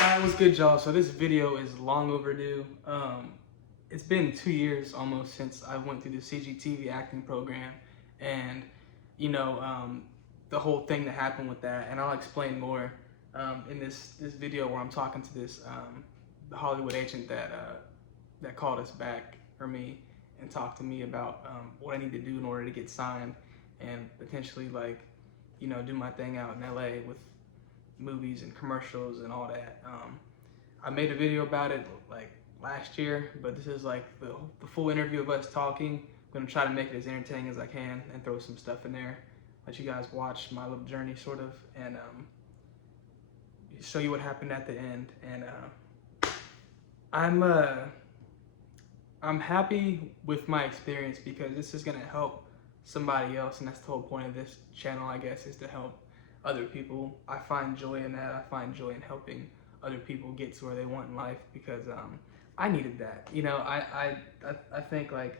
Alright, what's good, y'all? So this video is long overdue. It's been 2 years almost since I went through the CGTV acting program, and the whole thing that happened with that, and I'll explain more in this video where I'm talking to this the Hollywood agent that called us back, or me, and talked to me about what I need to do in order to get signed and potentially do my thing out in LA with movies and commercials and all that. I made a video about it like last year, but this is like the full interview of us talking. I'm gonna try to make it as entertaining as I can and throw some stuff in there, let you guys watch my little journey sort of, and show you what happened at the end. And I'm happy with my experience because this is gonna help somebody else, and that's the whole point of this channel, I guess, is to help other people. I find joy in that. I find joy in helping other people get to where they want in life, because I needed that. I think, like,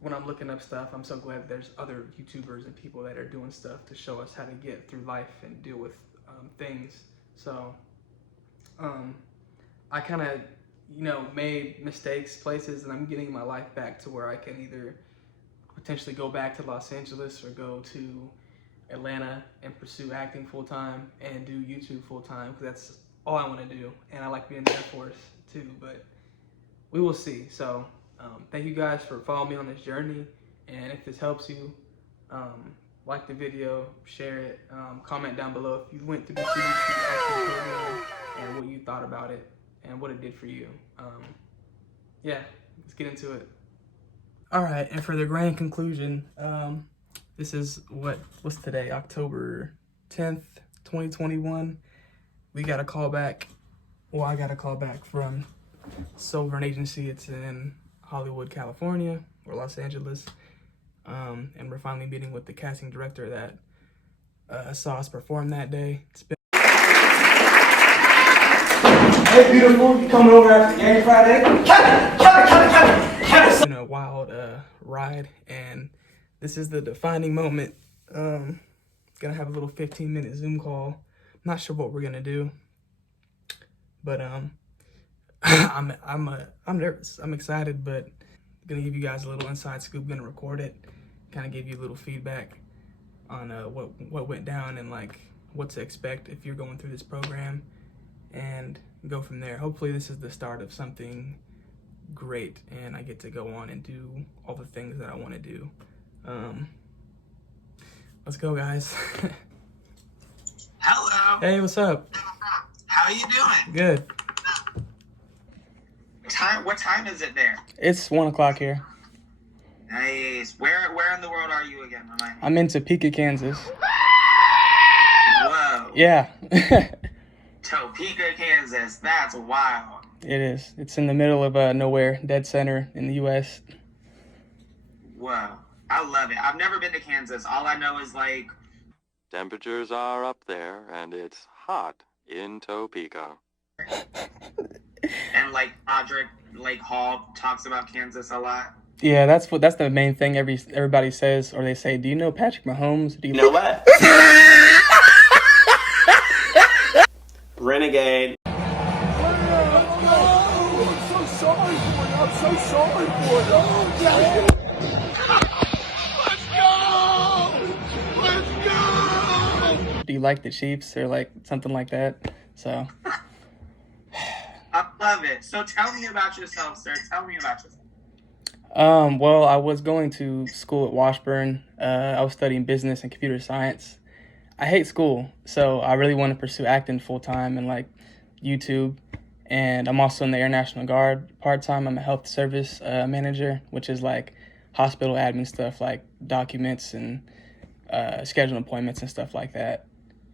when I'm looking up stuff, I'm so glad that there's other YouTubers and people that are doing stuff to show us how to get through life and deal with things. So I kind of made mistakes places, and I'm getting my life back to where I can either potentially go back to Los Angeles or go to Atlanta and pursue acting full-time and do YouTube full-time, because that's all I want to do, and I like being in the Air Force too, but we will see. So thank you guys for following me on this journey, and if this helps you, like the video, share it, comment down below if you went through the CGTV acting program and what you thought about it and what it did for you. Yeah, let's get into it. All right, and for the grand conclusion, this is what's today, October 10th, 2021. We got a call back. Well, I got a call back from Washburn Agency. It's in Hollywood, California, or Los Angeles. And we're finally meeting with the casting director that saw us perform that day. It's been hey, beautiful, you coming over after the game Friday? It's been a wild ride, and this is the defining moment. Gonna have a little 15-minute Zoom call. Not sure what we're gonna do, but I'm nervous. I'm excited, but I'm gonna give you guys a little inside scoop. Gonna record it, kind of give you a little feedback on what went down and like what to expect if you're going through this program, and go from there. Hopefully this is the start of something great, and I get to go on and do all the things that I want to do. Let's go, guys. Hello. Hey, what's up? How you doing? Good. What time is it there? It's 1 o'clock here. Nice. Where in the world are you again? Remind me. I'm in Topeka, Kansas. Whoa. Yeah. Topeka, Kansas. That's wild. It is. It's in the middle of nowhere, dead center in the U.S. Whoa. I love it. I've never been to Kansas. All I know is like temperatures are up there, and it's hot in Topeka. And like Audric Lake Hall talks about Kansas a lot. Yeah, that's the main thing everybody says, or they say, "Do you know Patrick Mahomes? Do you know what? Renegade. I'm so sorry for you. Do you like the Chiefs?" or like something like that. So I love it. So tell me about yourself, sir. Tell me about yourself. Well, I was going to school at Washburn. I was studying business and computer science. I hate school, so I really want to pursue acting full-time and like YouTube. And I'm also in the Air National Guard part-time. I'm a health service manager, which is like hospital admin stuff, like documents and scheduling appointments and stuff like that.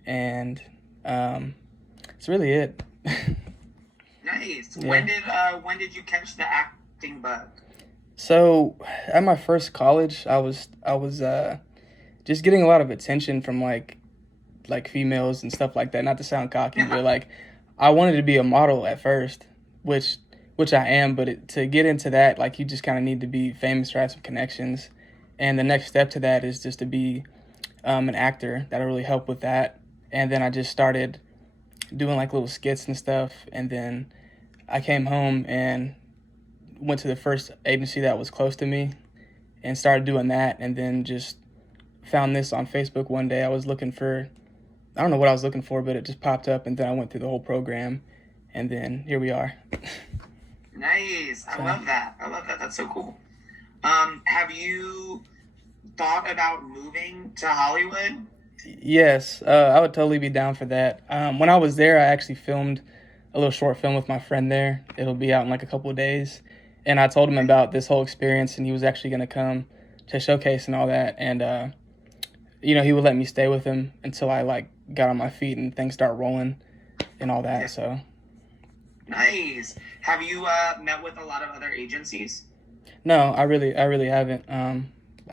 And it's really it. Nice. Yeah. When did you catch the acting bug? So at my first college, I was just getting a lot of attention from like females and stuff like that. Not to sound cocky, but like I wanted to be a model at first, which I am. But to get into that, like you just kind of need to be famous or have some connections. And the next step to that is just to be an actor. That'll really help with that. And then I just started doing like little skits and stuff. And then I came home and went to the first agency that was close to me and started doing that. And then just found this on Facebook one day. I was looking for, I don't know what I was looking for, but it just popped up. And then I went through the whole program. And then here we are. Nice. I love that. That's so cool. Have you thought about moving to Hollywood? Yes, I would totally be down for that. When I was there, I actually filmed a little short film with my friend there. It'll be out in like a couple of days. And I told him about this whole experience, and he was actually going to come to showcase and all that. And, he would let me stay with him until I like got on my feet and things start rolling and all that. So nice. Have you met with a lot of other agencies? no, I really haven't. I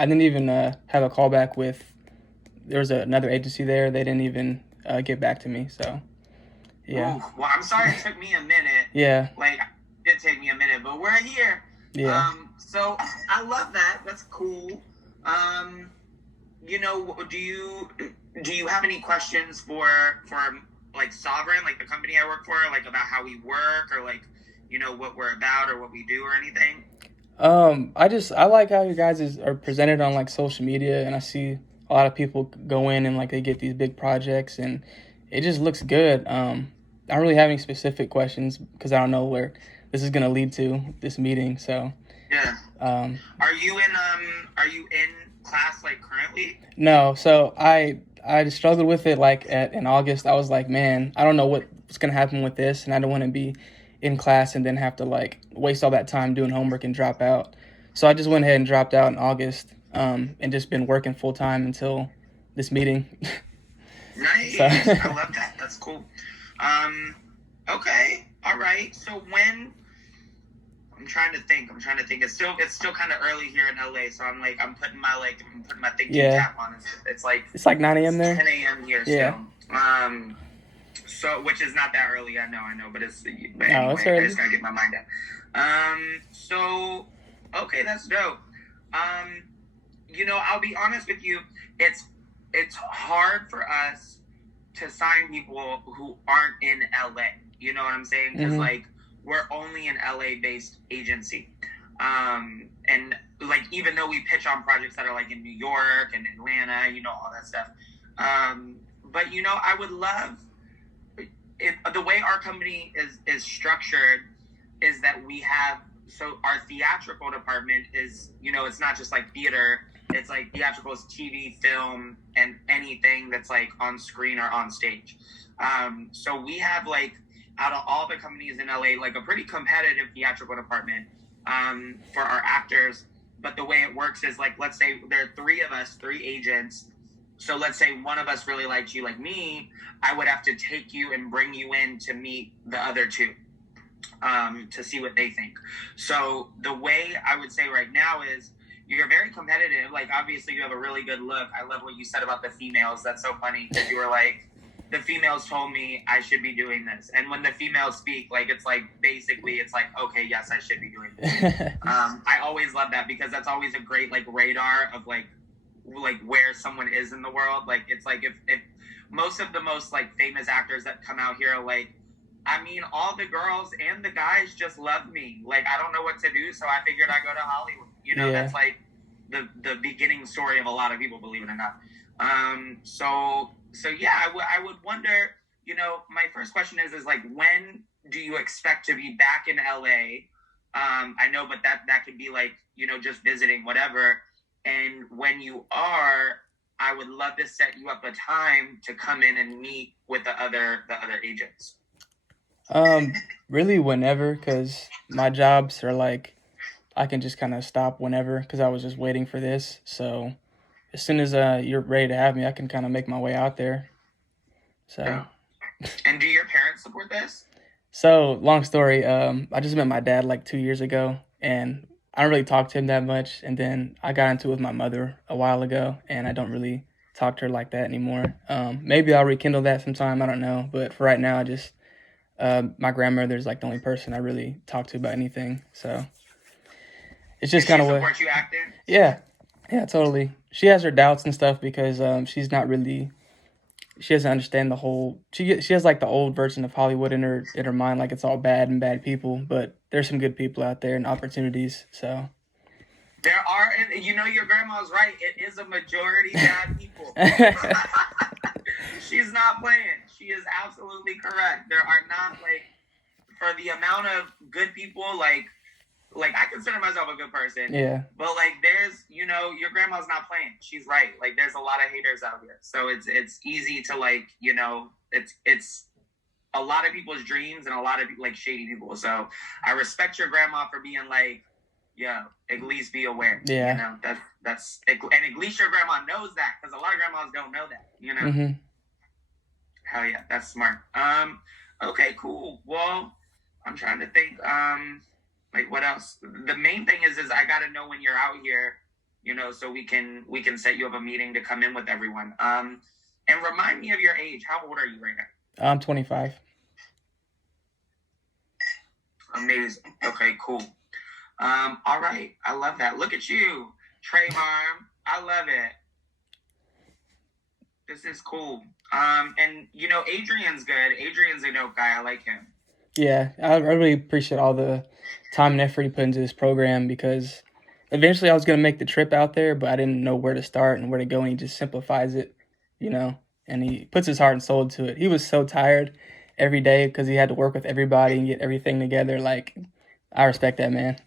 didn't even have a callback with. There was another agency there. They didn't even get back to me. So yeah. Ooh, well, I'm sorry it took me a minute. Yeah. Like, it did take me a minute, but we're here. Yeah. So I love that. That's cool. Do you have any questions for like Sovereign, like the company I work for, like about how we work or like, what we're about or what we do or anything? I like how you guys are presented on like social media, and I see a lot of people go in and like they get these big projects, and it just looks good. I don't really have any specific questions because I don't know where this is gonna lead to this meeting. So yeah. Are you in class like currently? no, so I just struggled with it like in August. I was like, man, I don't know what's gonna happen with this, and I don't want to be in class and then have to like waste all that time doing homework and drop out. So I just went ahead and dropped out in August, and just been working full time until this meeting. Nice. So. I love that. That's cool. Okay. All right. So when I'm trying to think. It's still kind of early here in LA, so I'm putting my thinking cap on. It's like 9 a.m. there. 10 a.m. here Yeah. still. So which is not that early. I know, but it's anyway. It's early. I just gotta get my mind out. So okay, that's dope. I'll be honest with you. It's hard for us to sign people who aren't in LA. You know what I'm saying? Because like we're only an LA based agency, and like even though we pitch on projects that are like in New York and Atlanta, all that stuff. But I would love the way our company is structured is that we have, so our theatrical department is, it's not just like theater. It's like theatrical is TV, film, and anything that's like on screen or on stage. So we have like, out of all the companies in LA, like a pretty competitive theatrical department for our actors. But the way it works is like, let's say there are three agents. So let's say one of us really likes you, like me, I would have to take you and bring you in to meet the other two to see what they think. So the way I would say right now is you're very competitive. Like, obviously you have a really good look. I love what you said about the females. That's so funny because you were like, the females told me I should be doing this. And when the females speak, like, it's like, basically, it's like, okay, yes, I should be doing this. I always love that because that's always a great, like, radar of, like where someone is in the world. Like, it's like, if most of the most, like, famous actors that come out here are like, I mean, all the girls and the guys just love me. Like, I don't know what to do, so I figured I'd go to Hollywood. That's, like, the beginning story of a lot of people, believe it or not. So yeah, I would wonder, my first question is like, when do you expect to be back in LA? I know, but that could be like, just visiting, whatever. And when you are, I would love to set you up a time to come in and meet with the other agents. Really whenever, because my jobs are like, I can just kind of stop whenever, because I was just waiting for this. So as soon as you're ready to have me, I can kind of make my way out there. So. Yeah. And do your parents support this? So, long story, I just met my dad like 2 years ago, and I don't really talk to him that much. And then I got into it with my mother a while ago, and I don't really talk to her like that anymore. Maybe I'll rekindle that sometime, I don't know. But for right now, I just, my grandmother's like the only person I really talk to about anything. So it's just kind of what. Support you acting? Yeah, totally. She has her doubts and stuff because she's not really she doesn't understand the whole. She has like the old version of Hollywood in her mind, like it's all bad and bad people. But there's some good people out there and opportunities. So There are, and you know, your grandma's right. It is a majority bad people. She's not playing. She is absolutely correct. There are not, like, for the amount of good people, like I consider myself a good person. Yeah. But like, there's, you know, your grandma's not playing. She's right. Like, there's a lot of haters out here. So it's easy to, like, you know, it's a lot of people's dreams and a lot of like shady people. So I respect your grandma for being like, yeah, at least be aware. Yeah. You know, that's and at least your grandma knows that, because a lot of grandmas don't know that, you know. Mm-hmm. Hell yeah, that's smart. Okay, cool. Well, I'm trying to think, like, what else? The main thing is I gotta know when you're out here, you know, so we can set you up a meeting to come in with everyone. And remind me of your age. How old are you right now? I'm 25. Amazing. Okay, cool. All right. I love that. Look at you, Trayvon. I love it. This is cool. And you know, Adrian's good. Adrian's a dope guy. I like him. Yeah, I really appreciate all the time and effort he put into this program, because eventually I was going to make the trip out there, but I didn't know where to start and where to go, and he just simplifies it, you know, and he puts his heart and soul into it. He was so tired every day because he had to work with everybody and get everything together. Like, I respect that man.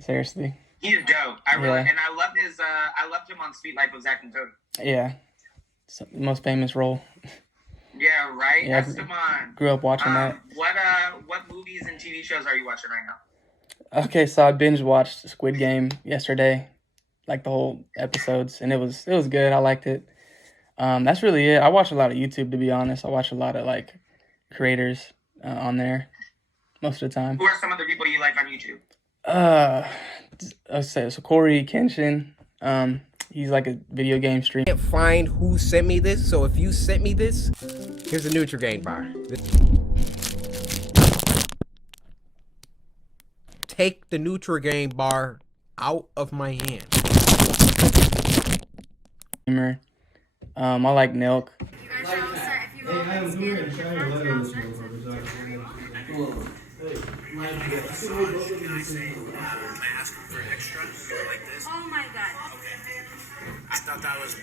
Seriously. He's dope. I really, and I loved his, I loved him on Sweet Life of Zach and Cody. Yeah. So, the most famous role. Yeah, right? Yeah, Esteban. Grew up watching that. What movies and TV shows are you watching right now? Okay, so I binge watched Squid Game yesterday, like the whole episodes, and it was good. I liked it. That's really it. I watch a lot of YouTube, to be honest. I watch a lot of like creators on there most of the time. Who are some of the people you like on YouTube? I'll say so. Corey Kenshin. He's like a video game streamer. Can't find who sent me this, so if you sent me this, here's a Nutrigrain bar. Take the Nutrigrain bar out of my hand. I like Nelk. Oh my god. I thought that was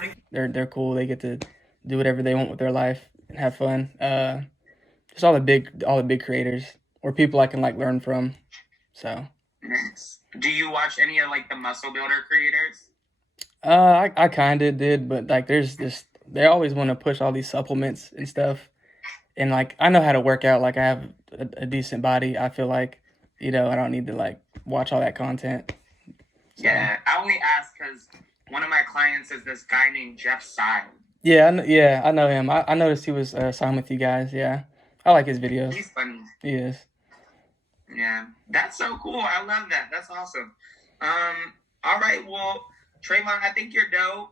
okay. They're cool. They get to do whatever they want with their life and have fun. Just all the big creators or people I can like learn from. So. Nice. Do you watch any of like the muscle builder creators? I kind of did, but like there's this. They always want to push all these supplements and stuff, and like I know how to work out. Like I have a decent body. I feel like, you know, I don't need to like watch all that content. So. Yeah, I only ask because one of my clients is this guy named Jeff Side. Yeah, I know him. I noticed he was signed with you guys. Yeah, I like his videos. He's funny. He is. Yeah, that's so cool. I love that. That's awesome. All right, well, Trayvon, I think you're dope.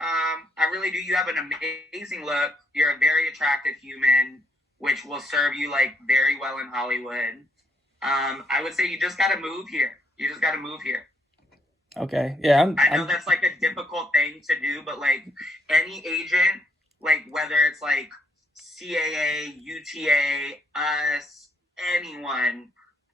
I really do. You have an amazing look. You're a very attractive human, which will serve you like very well in Hollywood. I would say you just got to move here. Okay. Yeah. I know that's like a difficult thing to do, but like any agent, like whether it's like CAA, UTA, us, anyone,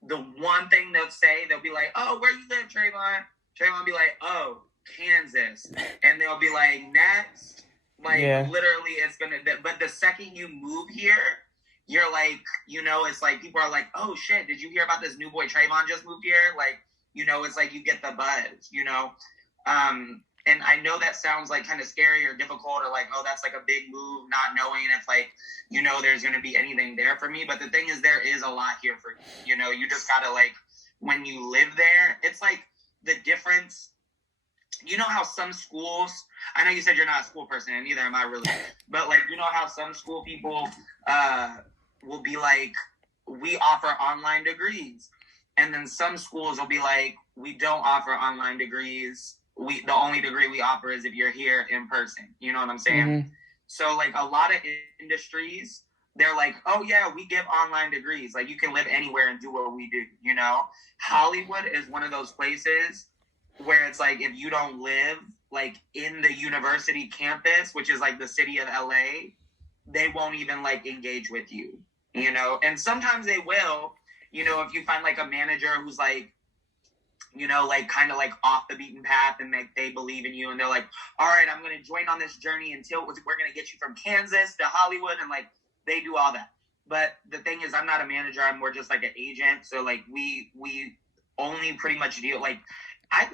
the one thing they'll be like, oh, where you live, Trayvon? Trayvon will be like, oh, Kansas. And they'll be like, next. Like, literally, it's going to, but the second you move here, you're like, you know, it's like people are like, oh, shit, did you hear about this new boy Trayvon just moved here? Like, you know, it's like you get the buzz, you know? And I know that sounds like kind of scary or difficult or like, oh, that's like a big move, not knowing if like, you know, there's going to be anything there for me. But the thing is, there is a lot here for you. You know, you just got to like, when you live there, it's like the difference. You know how some schools, I know you said you're not a school person, and neither am I really, but like, you know how some school people will be like, we offer online degrees. And then some schools will be like, we don't offer online degrees. The only degree we offer is if you're here in person. You know what I'm saying? Mm-hmm. So like a lot of industries, they're like, oh yeah, we give online degrees. Like you can live anywhere and do what we do, you know? Hollywood is one of those places where it's like, if you don't live like in the university campus, which is like the city of LA, they won't even like engage with you, you know? And sometimes they will, you know, if you find like a manager who's like, you know, like kind of like off the beaten path and like they believe in you and they're like, all right, I'm going to join on this journey until we're going to get you from Kansas to Hollywood. And like, they do all that. But the thing is, I'm not a manager. I'm more just like an agent. So like we only pretty much deal like,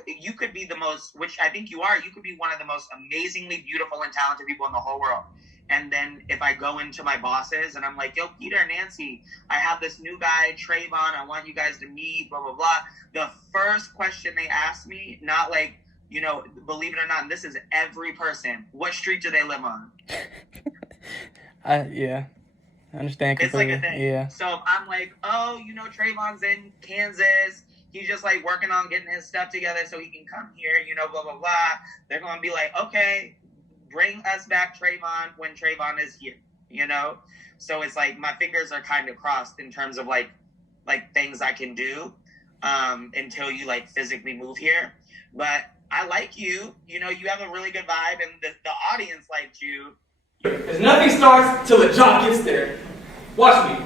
you could be the most, which I think you are, you could be one of the most amazingly beautiful and talented people in the whole world. And then if I go into my bosses and I'm like, yo, Peter, Nancy, I have this new guy, Trayvon, I want you guys to meet, blah, blah, blah. The first question they ask me, not like, you know, believe it or not, and this is every person, what street do they live on? Yeah, I understand completely. It's like a thing. Yeah. So I'm like, oh, you know, Trayvon's in Kansas. He's just like working on getting his stuff together so he can come here, you know, blah, blah, blah. They're going to be like, okay, bring us back Trayvon when Trayvon is here, you know? So it's like my fingers are kind of crossed in terms of like things I can do until you like physically move here. But I like you, you know, you have a really good vibe and the audience liked you. Because nothing starts till the job gets there. Watch me.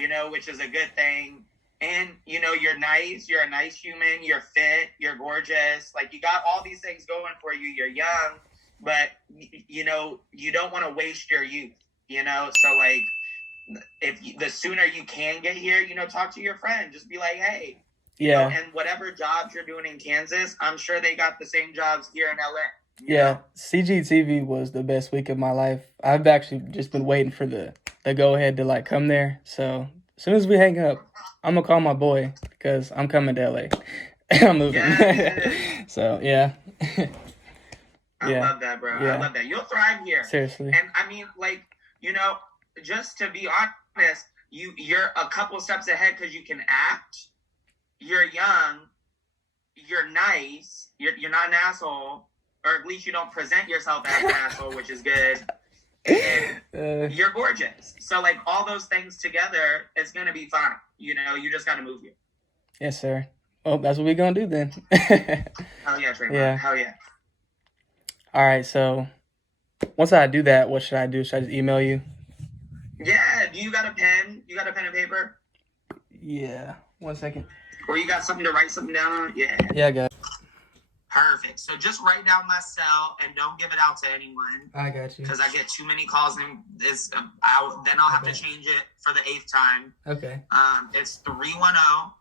You know, which is a good thing. And, you know, you're nice, you're a nice human, you're fit, you're gorgeous. Like, you got all these things going for you. You're young, but, you know, you don't want to waste your youth, you know? So, like, the sooner you can get here, you know, talk to your friend. Just be like, hey. Yeah. You know, and whatever jobs you're doing in Kansas, I'm sure they got the same jobs here in LA. Yeah, CGTV was the best week of my life. I've actually just been waiting for the go-ahead to, like, come there. So as soon as we hang up, I'm going to call my boy because I'm coming to LA. I'm moving. Yeah. So, yeah. I love that, bro. Yeah. I love that. You'll thrive here. Seriously. And, I mean, like, you know, just to be honest, you're a couple steps ahead because you can act. You're young. You're nice. You're not an asshole. Or at least you don't present yourself as an asshole, which is good. And you're gorgeous. So, like, all those things together, it's going to be fine. You know, you just got to move here. Yes, sir. Well, that's what we're going to do then. Hell yeah, Trayvon. Yeah. Hell yeah. All right, so once I do that, what should I do? Should I just email you? Yeah. Do you got a pen? You got a pen and paper? Yeah. 1 second. Or you got something to write something down on? Yeah. Yeah, I got it. Perfect. So just write down my cell and don't give it out to anyone. I got you. Because I get too many calls and then I'll have to change it for the 8th time. Okay. It's 310.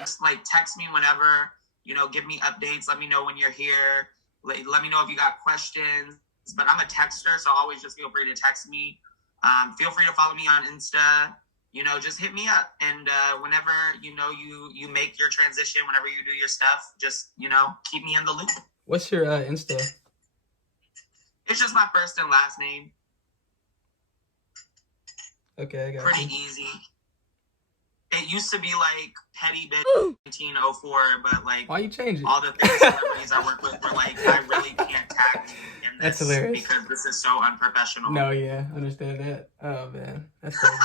Just like text me whenever, you know, give me updates. Let me know when you're here. Let me know if you got questions. But I'm a texter, so always just feel free to text me. Feel free to follow me on Insta. You know, just hit me up. And whenever, you know, you make your transition, whenever you do your stuff, just, you know, keep me in the loop. What's your Insta? It's just my first and last name. Okay, I got Pretty you. easy. It used to be like Petty Bitch 1904, but like Why you change it? all the famous celebrities I work with were like, I really can't tag you in this. That's hilarious. Because this is so unprofessional. No, yeah, understand that. Oh, man. That's crazy.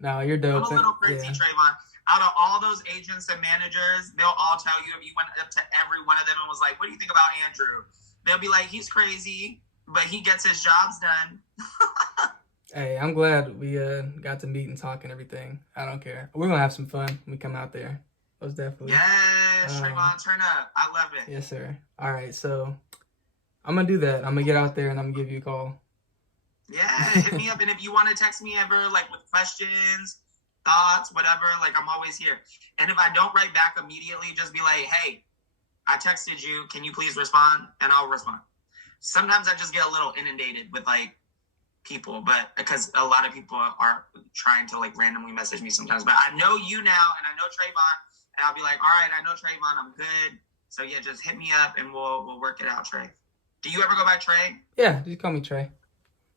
No, you're dope. I'm a little crazy, Yeah. Trayvon. Out of all those agents and managers, they'll all tell you, if you went up to every one of them and was like, what do you think about Andrew? They'll be like, he's crazy, but he gets his jobs done. Hey, I'm glad we got to meet and talk and everything. I don't care. We're going to have some fun when we come out there. Most definitely. Yes, Trayvon, turn up. I love it. Yes, sir. All right, so I'm going to do that. I'm going to get out there and I'm going to give you a call. Yeah, hit me up. And if you want to text me ever, like with questions, thoughts, whatever, like I'm always here. And if I don't write back immediately, just be like, hey, I texted you. Can you please respond? And I'll respond. Sometimes I just get a little inundated with like people, but because a lot of people are trying to like randomly message me sometimes. But I know you now and I know Trayvon, and I'll be like, all right, I know Trayvon, I'm good. So yeah, just hit me up and we'll work it out, Trey. Do you ever go by Trey? Yeah, just call me Trey.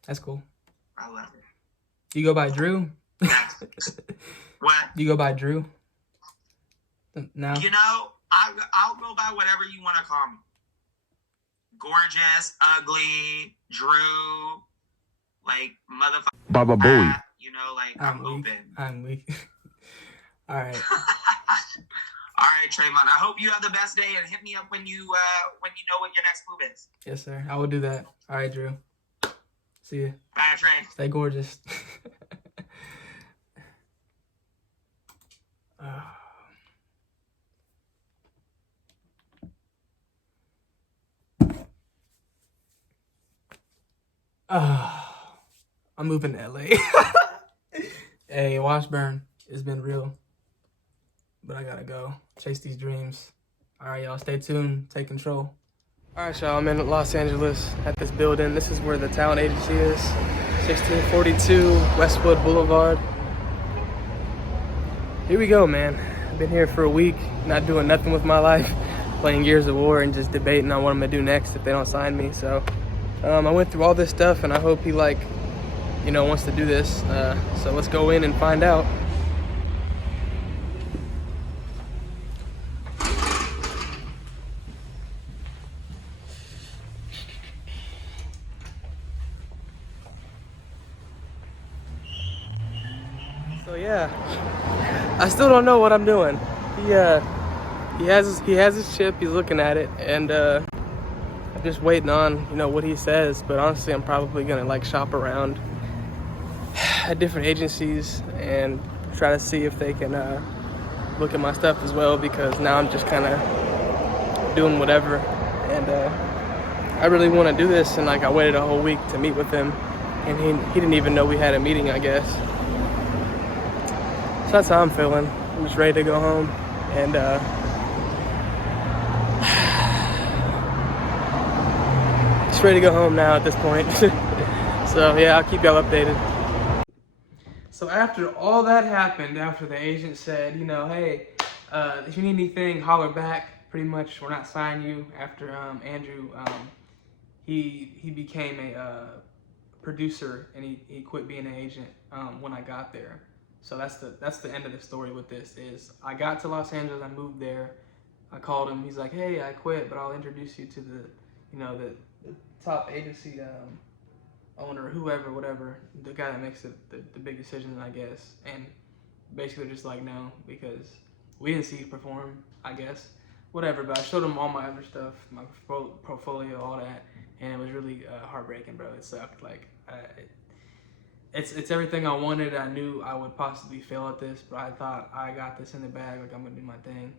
That's cool. I love it. You go by Drew? What? You go by Drew? Now? You know, I'll go by whatever you want to call me. Gorgeous, ugly, Drew, like motherfucker. Baba Booey. You know, like I'm I'm weak. open. I'm weak. All right. All right, Trayvon. I hope you have the best day, and hit me up when you know what your next move is. Yes, sir. I will do that. All right, Drew. See you. Bye, Trey. Stay gorgeous. I'm moving to LA. Hey, Washburn, it's been real. But I gotta go. Chase these dreams. All right, y'all, stay tuned. Take control. All right, y'all, I'm in Los Angeles at this building. This is where the talent agency is. 1642 Westwood Boulevard. Here we go, man. I've been here for a week, not doing nothing with my life, playing Gears of War and just debating on what I'm gonna do next if they don't sign me. So I went through all this stuff, and I hope he wants to do this. So let's go in and find out. So yeah, I still don't know what I'm doing. He has his chip. He's looking at it, and I'm just waiting on what he says. But honestly, I'm probably gonna shop around at different agencies and try to see if they can look at my stuff as well, because now I'm just kind of doing whatever, and I really want to do this, and I waited a whole week to meet with him, and he didn't even know we had a meeting, I guess. So that's how I'm feeling. I'm just ready to go home, and just ready to go home now at this point. So yeah, I'll keep y'all updated. So after all that happened, after the agent said, hey, if you need anything, holler back. Pretty much, we're not signing you. After Andrew, he became a producer, and he quit being an agent when I got there. So that's the end of the story with this. Is I got to Los Angeles, I moved there, I called him. He's like, hey, I quit, but I'll introduce you to the top agency owner, whoever, whatever, the guy that makes the big decisions, I guess. And basically just like, no, because we didn't see you perform, I guess, whatever. But I showed him all my other stuff, my portfolio, all that, and it was really heartbreaking, bro. It sucked. It's everything I wanted. I knew I would possibly fail at this, but I thought I got this in the bag, I'm gonna do my thing,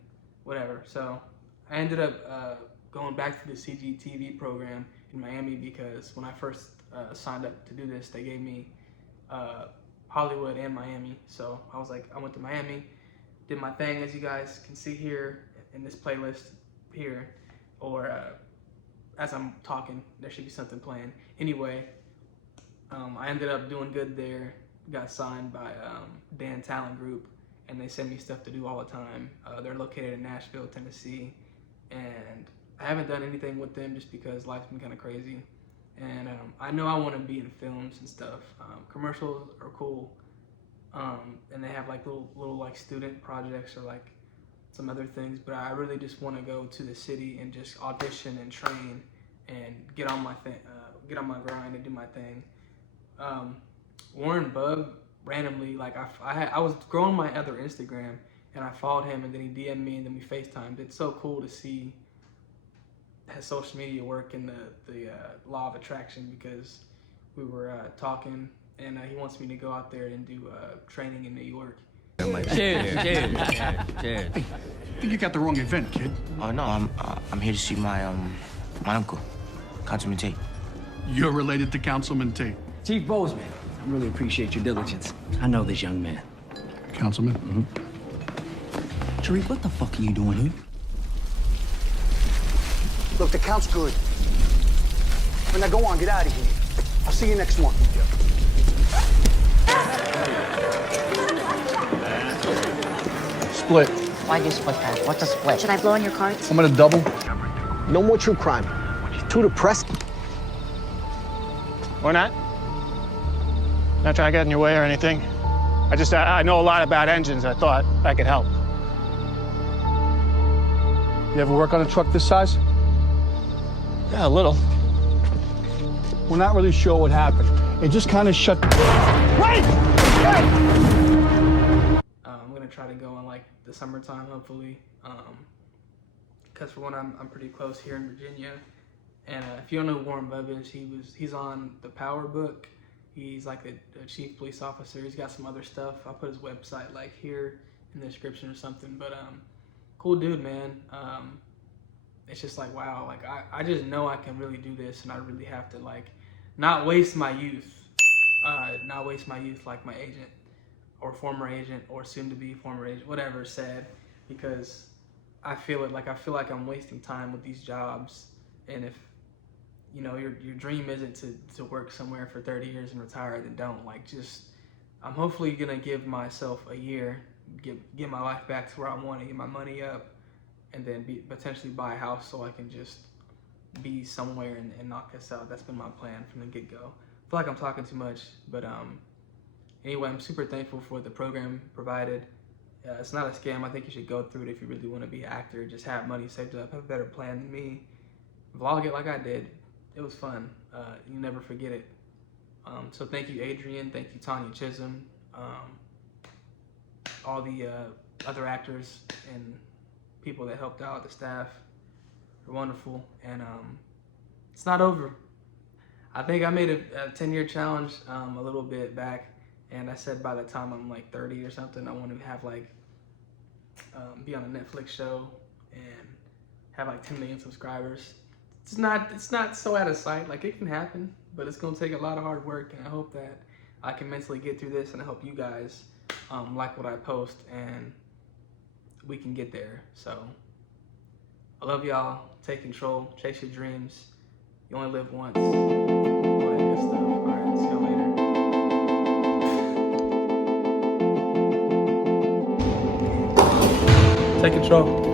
whatever. So I ended up going back to the CGTV program in Miami, because when I first signed up to do this, they gave me Hollywood and Miami. So I was like, I went to Miami, did my thing, as you guys can see here in this playlist here, or as I'm talking, there should be something playing. Anyway, I ended up doing good there, got signed by Dan Talent Group, and they send me stuff to do all the time. They're located in Nashville, Tennessee, and I haven't done anything with them just because life's been kind of crazy. And I know I want to be in films and stuff. Commercials are cool, and they have little student projects or some other things. But I really just want to go to the city and just audition and train and get on my grind and do my thing. Warren Bug randomly, I was growing my other Instagram, and I followed him, and then he DM'd me, and then we FaceTimed. It's so cool to see how social media work and the law of attraction, because we were talking, and he wants me to go out there and do training in New York. Cheers. I think you got the wrong event, kid. Oh no, I'm here to see my uncle, Councilman Tate. You're related to Councilman Tate. Chief Bozeman, I really appreciate your diligence. I know this young man. Councilman? Mm-hmm. Tariq, what the fuck are you doing here? Look, the count's good. But now go on, get out of here. I'll see you next month. Split. Why do you split that? What's a split? Should I blow on your cards? I'm gonna double. No more true crime. Too depressed. Or not? Not trying to get in your way or anything. I know a lot about engines. I thought I could help. You ever work on a truck this size? Yeah, a little. We're not really sure what happened. It just kind of shut. Wait! I'm gonna try to go in like the summertime, hopefully. Because for one, I'm pretty close here in Virginia. And if you don't know who Warren Bub is, he's on the Power Book. He's like a chief police officer. He's got some other stuff. I'll put his website like here in the description or something. But cool dude, man. It's just like, wow, like I just know I can really do this, and I really have to like not waste my youth. Not waste my youth like my agent or former agent or soon to be former agent, whatever said, because I feel like I'm wasting time with these jobs. And if you know your dream isn't to work somewhere for 30 years and retire, then don't. Like, just I'm hopefully gonna give myself a year, get my life back to where I want to, get my money up, and then potentially buy a house so I can just be somewhere and knock this out. That's been my plan from the get-go. I feel like I'm talking too much, but anyway, I'm super thankful for the program provided. It's not a scam. I think you should go through it if you really want to be an actor. Just have money saved up, have a better plan than me. Vlog it like I did. It was fun. You never forget it. So thank you, Adrian. Thank you, Tanya Chisholm. All the other actors and people that helped out, the staff. They're wonderful. And it's not over. I think I made a 10-year challenge a little bit back. And I said by the time I'm like 30 or something, I want to have like, be on a Netflix show and have like 10 million subscribers. It's not so out of sight. Like, it can happen, but it's gonna take a lot of hard work, and I hope that I can mentally get through this, and I hope you guys like what I post, and we can get there. So I love y'all. Take control, chase your dreams. You only live once. All that good stuff. All right, see y'all later. Take control.